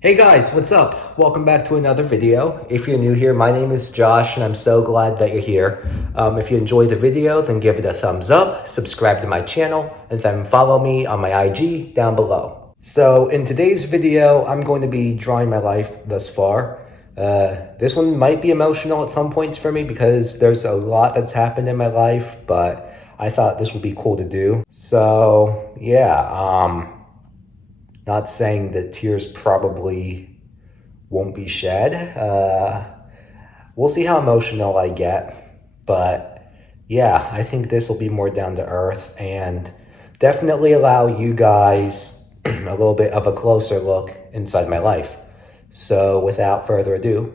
Hey guys, what's up? Welcome back to another video. If you're new here, my name is Josh and I'm so glad that you're here. If you enjoyed the video, then give it a thumbs up, subscribe to my channel, and then follow me on my IG down below. So in today's video, I'm going to be drawing my life thus far. This one might be emotional at some points for me because there's a lot that's happened in my life, but I thought this would be cool to do. So yeah, not saying that tears probably won't be shed. We'll see how emotional I get. But yeah, I think this will be more down to earth and definitely allow you guys a little bit of a closer look inside my life. So without further ado,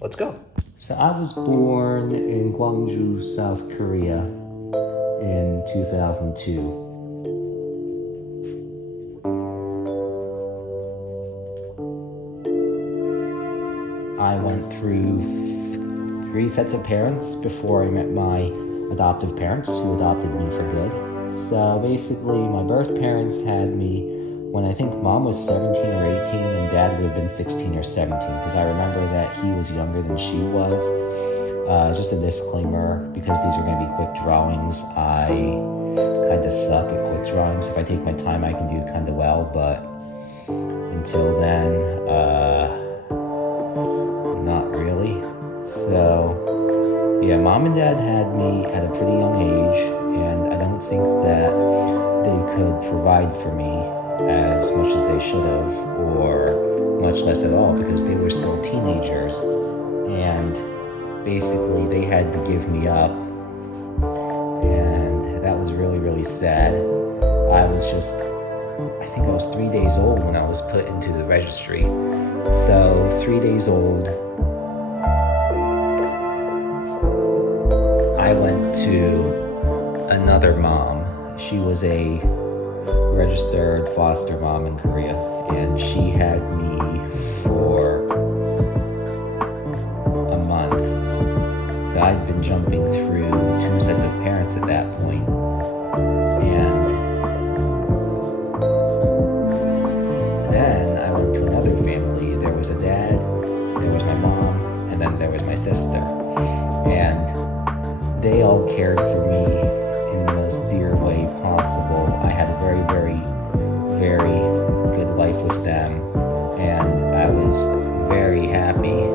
let's go. So I was born in Gwangju, South Korea in 2002. I went through 3 sets of parents before I met my adoptive parents who adopted me for good. So basically, my birth parents had me when I think mom was 17 or 18 and dad would have been 16 or 17 because I remember that he was younger than she was. Just a disclaimer, because these are going to be quick drawings, I kind of suck at quick drawings. If I take my time, I can do kind of well, but until then, not really. So yeah, mom and dad had me at a pretty young age, and I don't think that they could provide for me as much as they should have, or much less at all, because they were still teenagers, and basically they had to give me up, and that was really, really sad. I think I was 3 days old when I was put into the registry. So 3 days old, I went to another mom. She was a registered foster mom in Korea, and she had me for a month. So I'd been jumping through 2 sets of parents at that point, and then I went to another family. There was a dad, there was my mom, and then there was my sister. And they all cared for me in the most dear way possible. I had a very, very, very good life with them, and I was very happy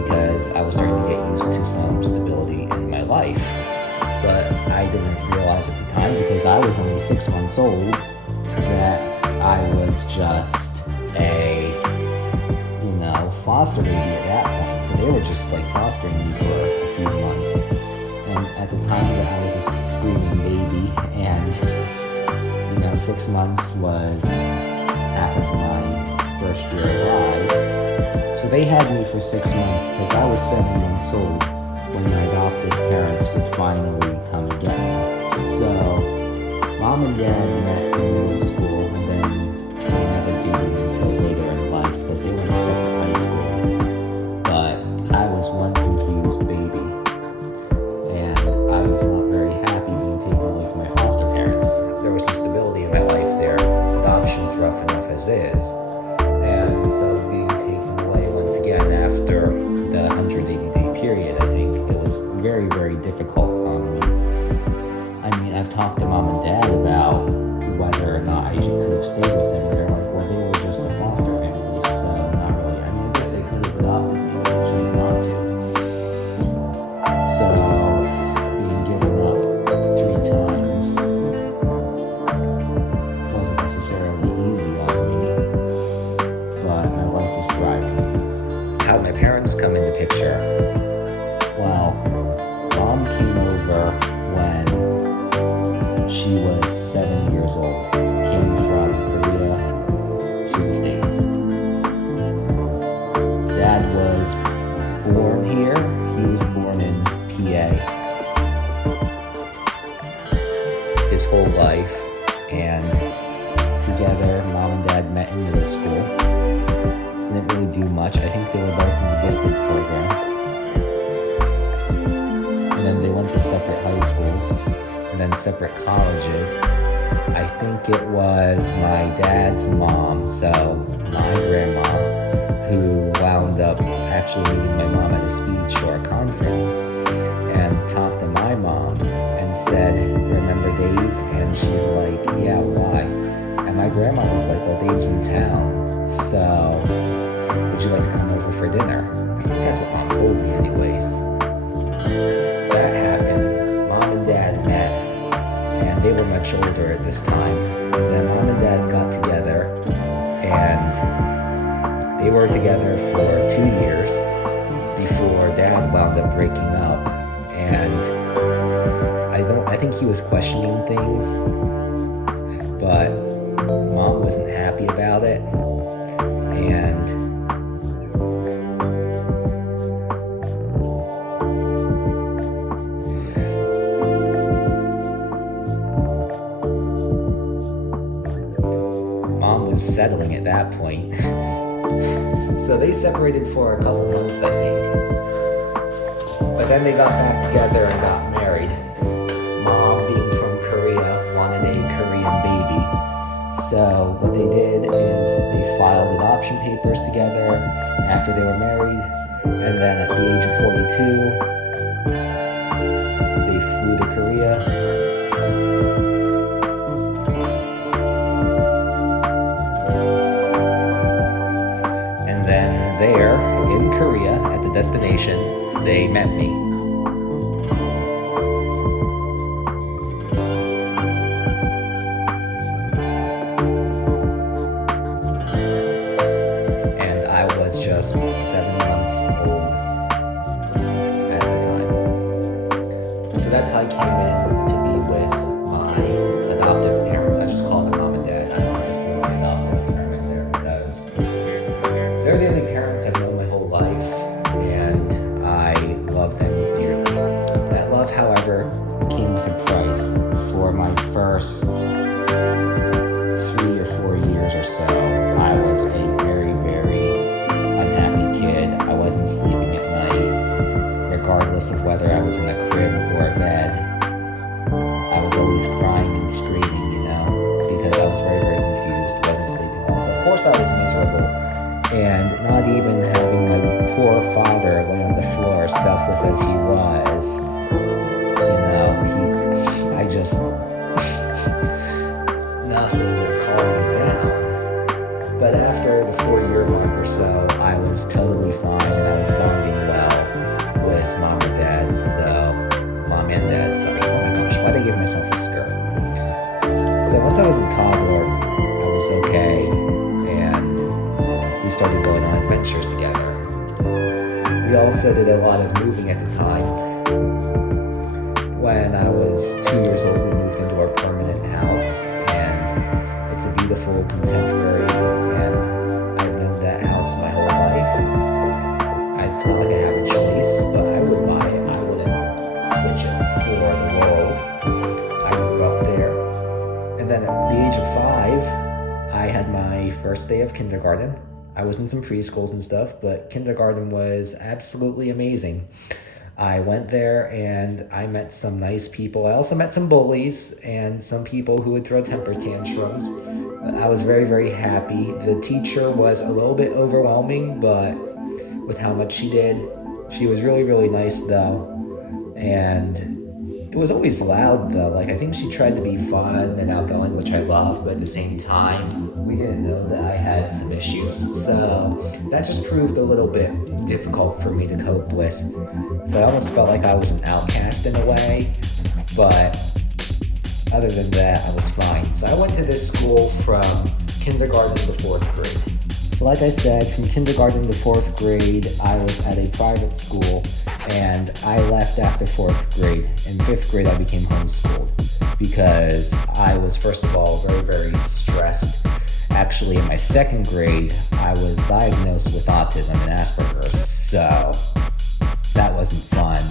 because I was starting to get used to some stability in my life. But I didn't realize at the time, because I was only 6 months old, that I was just a, foster baby at that point. So they were just like fostering me for a few months. And at the time that I was a screaming baby, and 6 months was half of my first year alive. So they had me for 6 months because I was 7 months old when my adoptive parents would finally come and get me. So mom and dad met in middle school, and then they never dated until later in life because they went to separate high schools. But I was one confused baby, and I was not very happy being taken away from my foster parents. There was some stability in my life there. Adoption's rough enough as is. And so being taken away once again after the 180-day period, I think it was very, very difficult on me. I mean, I've talked to mom and dad about whether or not I could have stayed with them, and they're like, well, they were just a foster family, so not really. I mean, I guess they could have adopted me, but they chose not to. So being given up 3 times wasn't necessarily easy on me, but my life is thriving. How did my parents come into picture? Well, mom came over when she was 7 years old, came from Korea to the States. Dad was born here. He was born in PA his whole life, and together mom and dad met in middle school. Didn't really do much. I think they were both in the gifted program. And then they went to separate high schools and then separate colleges. I think it was my dad's mom, so my grandma, who wound up actually meeting my mom at a speech or a conference and talked to my mom and said, "Remember Dave?" And she's like, "Yeah, why?" And my grandma was like, "Well, Dave's in town, so would you like to come over for dinner?" I think that's what Mom told me anyways. That happened. Mom and Dad met, and they were much older at this time. And then Mom and Dad got together, and they were together for 2 years before Dad wound up breaking up. And I think he was questioning things, but Mom wasn't happy about it. And Mom was settling at that point. So they separated for a couple months, I think. But then they got back together and got married. Mom, being from Korea, wanted a Korean baby. So what they did is they filed adoption papers together after they were married. And then at the age of 42, they flew to Korea. And then there, in Korea, at the destination, they met me. And I was just 7 months old at the time. So that's how I came in to be with my adoptive parents. I just call them Mom and Dad. I don't have to throw the adoptive term in there because they're the only parents I've known my whole life, and I love them dearly. That love, however, came with a price. For my first 3 or 4 years or so, I was a very, very unhappy kid. I wasn't sleeping at night, regardless of whether I was in a crib or a bed. I was always crying and screaming, because I was very, very confused, wasn't sleeping well. So of course I was miserable. And not even having my poor father lay on the floor, selfless as he was, nothing would calm me down. But after the 4-year mark or so, I was totally fine, and I was bonding well with Mom and Dad, sorry. Oh my gosh, why'd I give myself a skirt? So once I was a toddler, I was okay, and we started going on adventures together. We also did a lot of moving at the time. When I was 2 years old, we moved into our permanent house, and it's a beautiful contemporary, and I've known that house my whole life. It's not like I have a choice, but I would buy it. I wouldn't switch it for the world. I grew up there. And then at the age of 5, I had my first day of kindergarten. I was in some preschools and stuff, but kindergarten was absolutely amazing. I went there and I met some nice people. I also met some bullies and some people who would throw temper tantrums. I was very, very happy. The teacher was a little bit overwhelming, but with how much she did, she was really, really nice though. And it was always loud though. I think she tried to be fun and outgoing, which I loved, but at the same time, we didn't know that I had some issues. So that just proved a little bit difficult for me to cope with. So I almost felt like I was an outcast in a way, but other than that, I was fine. So I went to this school from kindergarten to 4th grade. So like I said, from kindergarten to 4th grade, I was at a private school, and I left after 4th grade. In 5th grade, I became homeschooled because I was, first of all, very, very stressed. Actually, in my 2nd grade, I was diagnosed with autism and Asperger's, so that wasn't fun.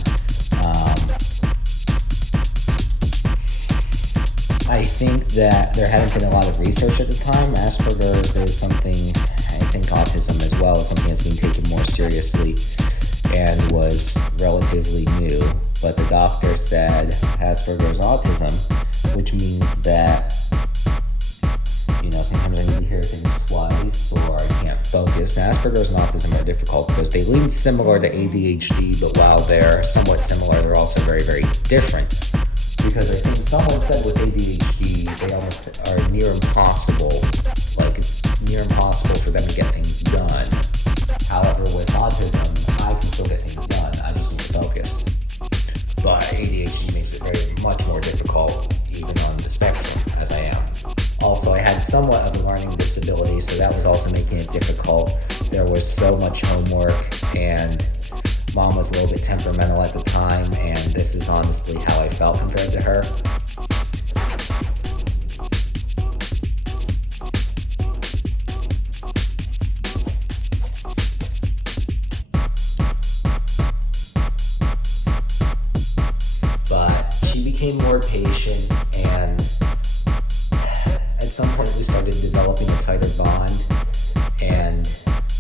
I think that there hadn't been a lot of research at the time. Asperger's is something, I think autism as well, is something that's being taken more seriously and was relatively new. But the doctor said Asperger's autism, which means that sometimes I need to hear things twice, or I can't focus. And Asperger's and autism are difficult because they lean similar to ADHD, but while they're somewhat similar, they're also very, very different. Because I think someone said with ADHD, they almost are near impossible. Like, it's near impossible for them to get things done. However, with autism, I can still get things done. I just need to focus. But ADHD makes it very much more difficult, even on the spectrum, as I am. Also, I had somewhat of a learning disability, so that was also making it difficult. There was so much homework, and Mom was a little bit temperamental at the time, and this is honestly how I felt compared to her. But she became more patient, and at some point we started developing a tighter bond, and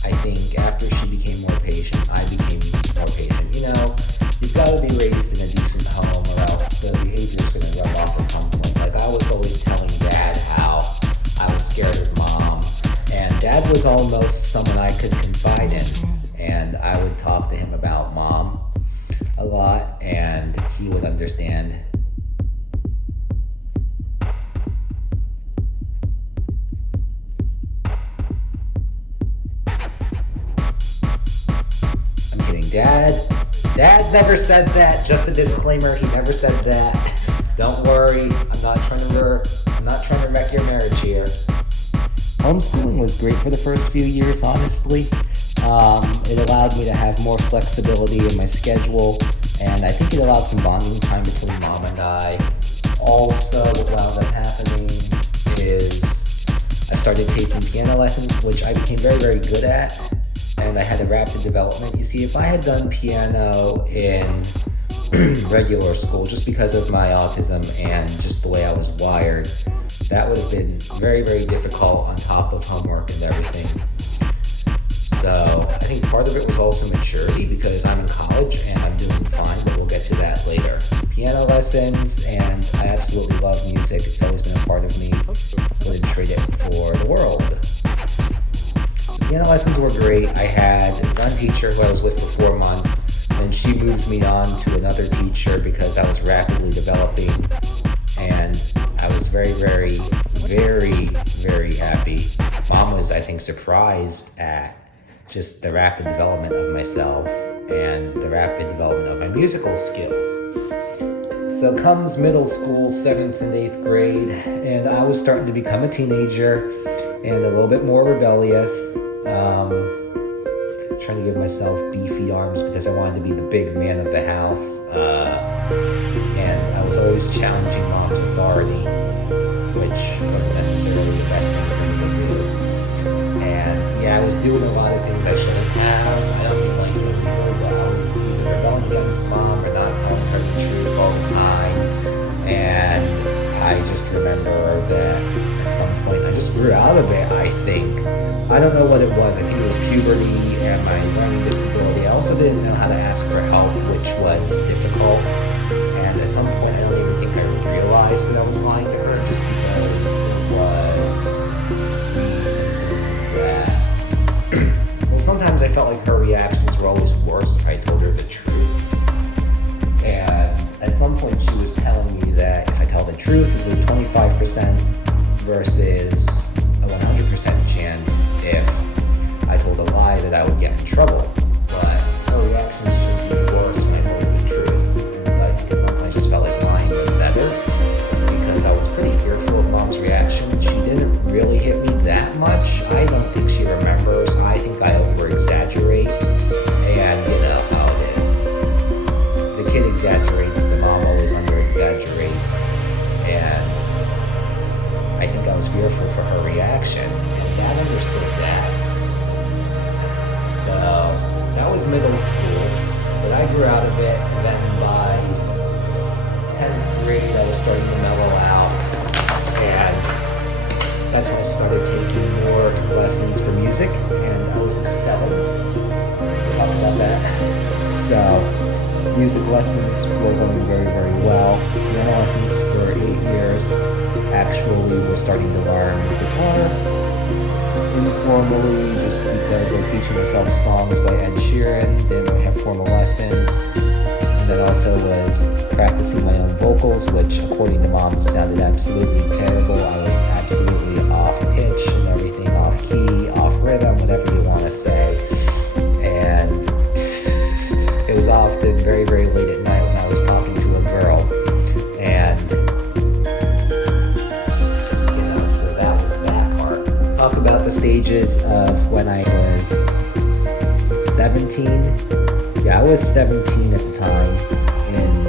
I think after she became more patient, I became more patient. You know, you've got to be raised in a decent home or else the behavior is going to rub off at some point. Like, I was always telling Dad how I was scared of Mom, and Dad was almost someone I could confide in, and I would talk to him about Mom a lot, and he would understand. Dad never said that. Just a disclaimer, he never said that. Don't worry, I'm not trying to wreck your marriage here. Homeschooling was great for the first few years, honestly. It allowed me to have more flexibility in my schedule, and I think it allowed some bonding time between Mom and I. Also, what wound up happening is I started taking piano lessons, which I became very, very good at. And I had a rapid development. You see, if I had done piano in regular school, just because of my autism and just the way I was wired, that would have been very, very difficult on top of homework and everything. So I think part of it was also maturity, because I'm in college and I'm doing fine, but we'll get to that later. Piano lessons, and I absolutely love music. It's always been a part of me. Wouldn't trade it for the world. Piano lessons were great. I had one teacher who I was with for 4 months, and she moved me on to another teacher because I was rapidly developing, and I was very, very, very, very happy. Mom was, I think, surprised at just the rapid development of myself and the rapid development of my musical skills. So comes middle school, 7th and 8th grade, and I was starting to become a teenager and a little bit more rebellious. Trying to give myself beefy arms because I wanted to be the big man of the house. And I was always challenging Mom's authority, which wasn't necessarily the best thing for me to do. And yeah, I was doing a lot of things I shouldn't have. I don't mean like illegal, but I was either rebelling against Mom or not telling her the truth all the time. And I just remember that at some point I just grew out of it, I think. I don't know what it was. I think it was puberty and my learning disability. I also didn't know how to ask for help, which was difficult. And at some point, I don't even think I realized that I was lying to her, just because it was that. Well, sometimes I felt like her reactions were always worse if I told her the truth. And at some point, she was telling me that if I tell the truth, there's a 25% versus a 100% chance if I told a lie that I would get in trouble. But her reactions just seemed worse when I told her the truth. Inside, because I just felt like lying was better, because I was pretty fearful of Mom's reaction. She didn't really hit me that much. I don't think she remembers. I think I over-exaggerate, and you know how it is. The kid exaggerates, the mom always under-exaggerates, and I think I was fearful for her reaction, and Dad understood that. So that was middle school, but I grew out of it, and then by 10th grade I was starting to mellow out, and that's when I started taking more lessons for music, and I was excelling. We'll talk about that. So music lessons were going very, very well. Piano lessons for 8 years. Actually, we're starting to learn guitar formally just because we're teaching ourselves songs by Ed Sheeran. Didn't really have formal lessons. And then also was practicing my own vocals, which according to mom sounded absolutely terrible. I was absolutely off pitch and everything, off key, off rhythm, whatever you want to say. And it was often very, very late at night when I was talking to a girl. And, so that was that part. Talk about the stages of when I was 17. Yeah, I was 17 at the time in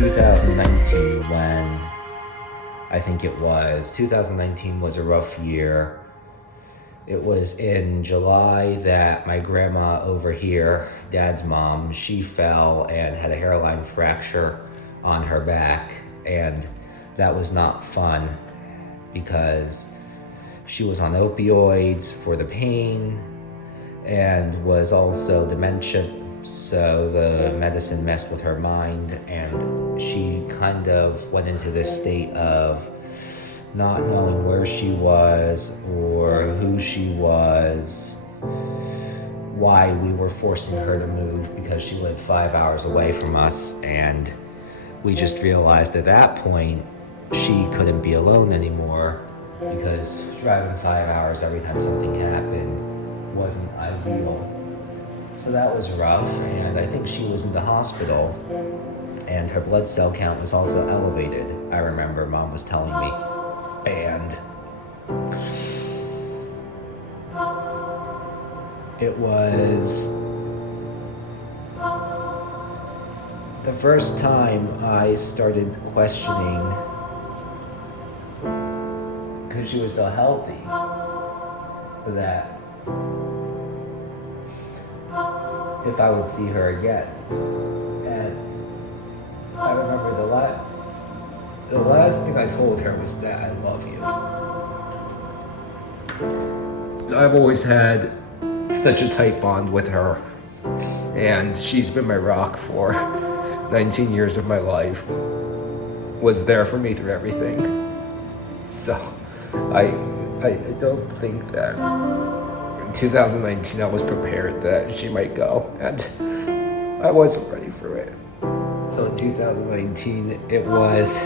2019 when I think it was. 2019 was a rough year. It was in July that my grandma over here, Dad's mom, she fell and had a hairline fracture on her back. And that was not fun because she was on opioids for the pain and was also dementia, so the medicine messed with her mind, and she kind of went into this state of not knowing where she was or who she was, why we were forcing her to move because she lived 5 hours away from us. And we just realized at that point she couldn't be alone anymore because driving 5 hours every time something happened wasn't ideal. So that was rough, and I think she was in the hospital and her blood cell count was also elevated. I remember mom was telling me. And it was the first time I started questioning, because she was so healthy, that if I would see her again. And I remember the last thing I told her was that I love you. I've always had such a tight bond with her, and she's been my rock for 19 years of my life, was there for me through everything. So I don't think that in 2019 I was prepared that she might go, and I wasn't ready for it. So in 2019, it was,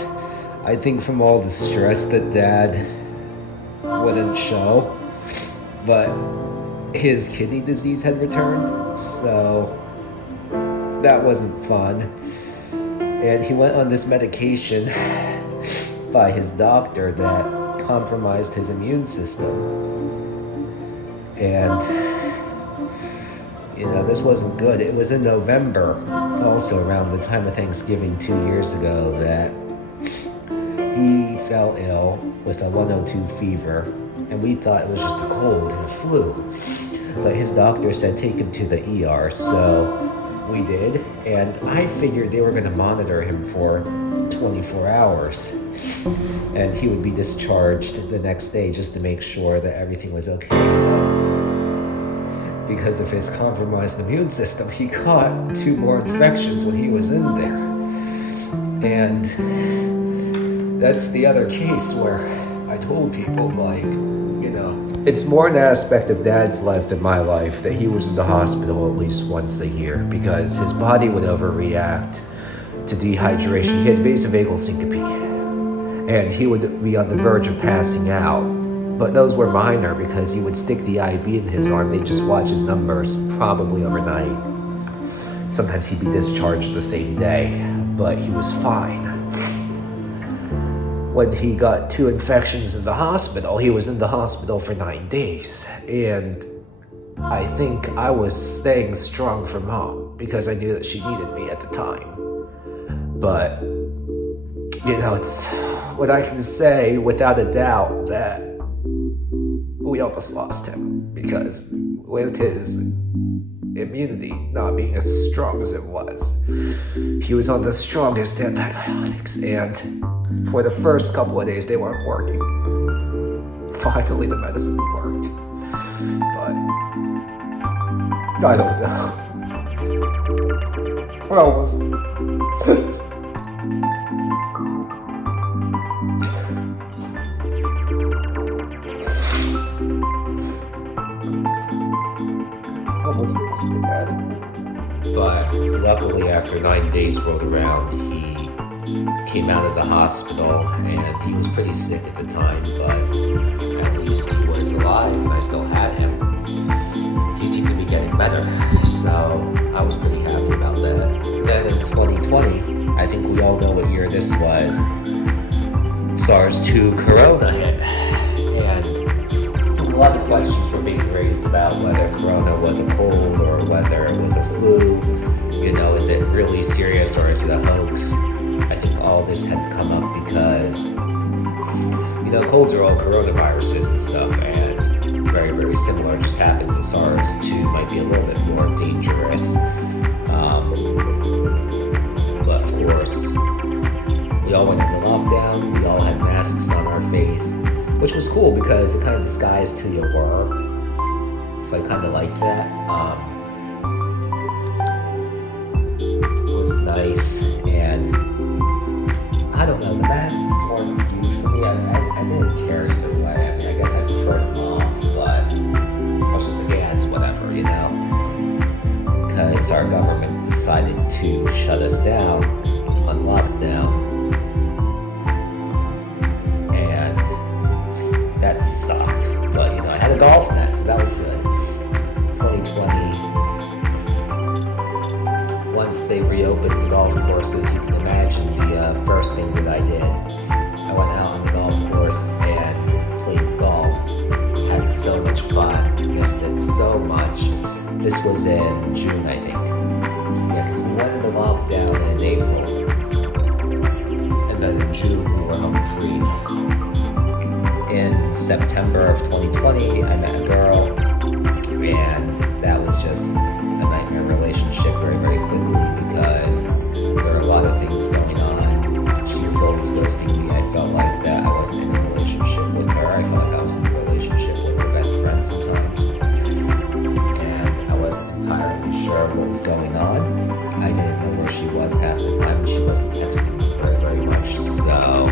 I think from all the stress that Dad wouldn't show, but his kidney disease had returned, so that wasn't fun. And he went on this medication by his doctor that compromised his immune system. And, this wasn't good. It was in November, also around the time of Thanksgiving 2 years ago, that he fell ill with a 102 fever, and we thought it was just a cold and a flu. But his doctor said take him to the ER, so we did, and I figured they were going to monitor him for 24 hours, and he would be discharged the next day just to make sure that everything was okay. Because of his compromised immune system, he caught 2 more infections when he was in there. And that's the other case where I told people, it's more an aspect of Dad's life than my life that he was in the hospital at least once a year because his body would overreact to dehydration. He had vasovagal syncope, and he would be on the verge of passing out. But those were minor because he would stick the IV in his arm. They'd just watch his numbers, probably overnight. Sometimes he'd be discharged the same day, but he was fine. When he got 2 infections in the hospital, he was in the hospital for 9 days. And I think I was staying strong for Mom because I knew that she needed me at the time. But, it's what I can say without a doubt that we almost lost him because with his immunity not being as strong as it was, he was on the strongest antibiotics, and for the first couple of days they weren't working. Finally the medicine worked, but I don't know. Where was was pretty good. But luckily, after 9 days rolled around, he came out of the hospital, and he was pretty sick at the time, but at least he was alive, and I still had him. He seemed to be getting better, so I was pretty happy about that. Then in 2020, I think we all know what year this was, SARS-2 Corona hit, and a lot of questions were being raised about whether Corona was a cold or whether it was a flu. You know, is it really serious or is it a hoax? I think all this had come up because, you know, colds are all coronaviruses and stuff, and very, very similar. It just happens that SARS-2 might be a little bit more dangerous. But of course, we all went into lockdown. We all had masks on our face, which was cool because it kind of disguised who you were. So I kind of liked that. It was nice, and I don't know, the masks weren't huge for me. I didn't care either way. I mean, I guess I preferred them off, but I was just like, yeah, it's whatever, you know? Because our government decided to shut us down on lockdown. And that sucked. But, you know, I had a golf net, so that was good. 2020, once they reopened the golf courses, you can imagine the first thing that I did. I went out on the golf course and played golf. Had so much fun. Missed it so much. This was in June, I think. Yeah, because we went into lockdown in April. And then in June, we were home free. In September of 2020, I met a girl. And that was just a nightmare relationship very, very quickly because there were a lot of things going on. She was always ghosting me. I felt like that I wasn't in a relationship with her. I felt like I was in a relationship with her best friend sometimes. And I wasn't entirely sure what was going on. I didn't know where she was half the time, and she wasn't texting me very, very much. So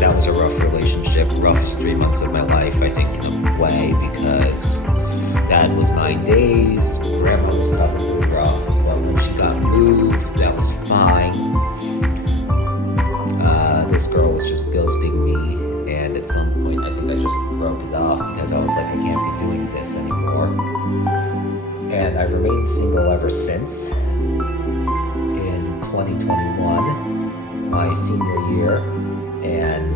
that was a rough relationship, roughest 3 months of my life, I think, in a way, because Dad was 9 days, Grandma was probably rough, but when she got moved, that was fine. This girl was just ghosting me, and at some point, I think I just broke it off because I was like, I can't be doing this anymore. And I've remained single ever since. In 2021, my senior year, and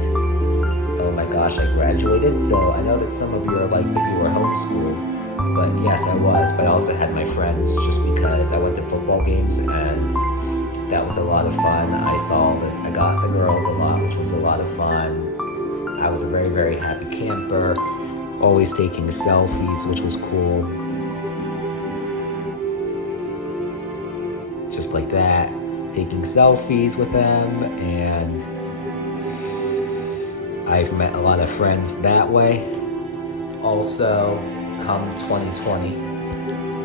oh my gosh, I graduated. So I know that some of you are like that you were homeschooled, but yes, I was. But I also had my friends just because I went to football games, and that was a lot of fun. I got the girls a lot, which was a lot of fun. I was a very, very happy camper, always taking selfies, which was cool. Just like that, taking selfies with them, and I've met a lot of friends that way. Also, come 2020.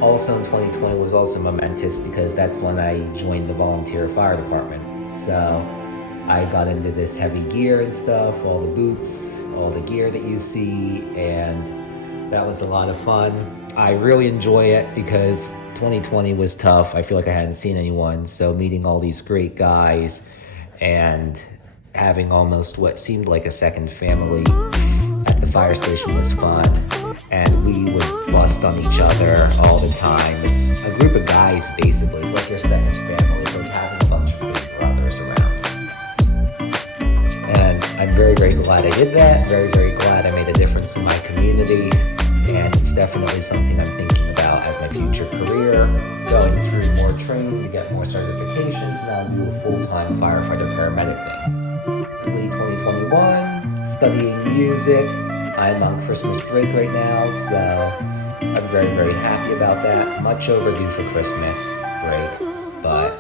Also in 2020 was also momentous because that's when I joined the volunteer fire department. So I got into this heavy gear and stuff, all the boots, all the gear that you see, and that was a lot of fun. I really enjoy it because 2020 was tough. I feel like I hadn't seen anyone, so meeting all these great guys and having almost what seemed like a second family at the fire station was fun. And we would bust on each other all the time. It's a group of guys, basically. It's like your second family. It's like having a bunch of big brothers around. And I'm very, very glad I did that. Very, very glad I made a difference in my community. And it's definitely something I'm thinking about as my future career. Going through more training to get more certifications, and I'll do a full-time firefighter paramedic thing. 2021, studying music. I'm on Christmas break right now, so I'm very, very happy about that. Much overdue for Christmas break, but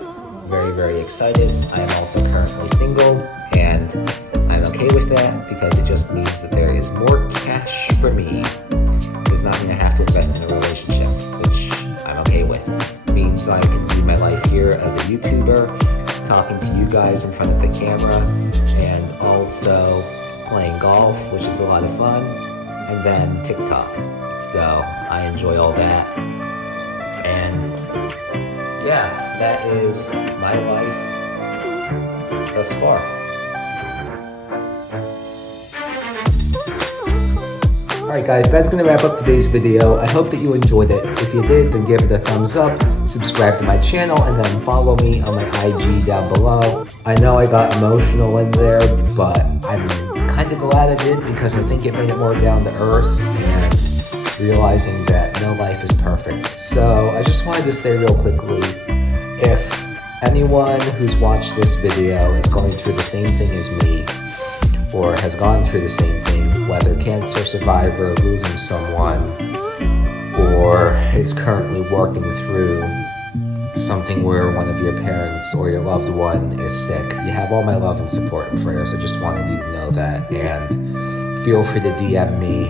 very, very excited. I am also currently single, and I'm okay with that because it just means that there is more cash for me. It does not mean I have to invest in a relationship, which I'm okay with. It means I can do my life here as a YouTuber, talking to you guys in front of the camera, and also playing golf, which is a lot of fun. and then TikTok. So I enjoy all that. And yeah, that is my life thus far. Alright guys, that's going to wrap up today's video. I hope that you enjoyed it. If you did, then give it a thumbs up, subscribe to my channel, and then follow me on my IG down below. I know I got emotional in there, but I'm kind of glad I did because I think it made it more down to earth and realizing that no life is perfect. So I just wanted to say real quickly, if anyone who's watched this video is going through the same thing as me, or has gone through the same thing, whether cancer survivor, losing someone, or is currently working through something where one of your parents or your loved one is sick, you have all my love and support and prayers. I just wanted you to know that, and feel free to DM me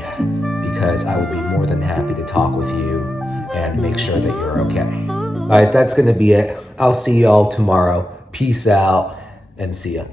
because I would be more than happy to talk with you and make sure that you're okay. Guys, that's going to be it. I'll see y'all tomorrow. Peace out and see ya.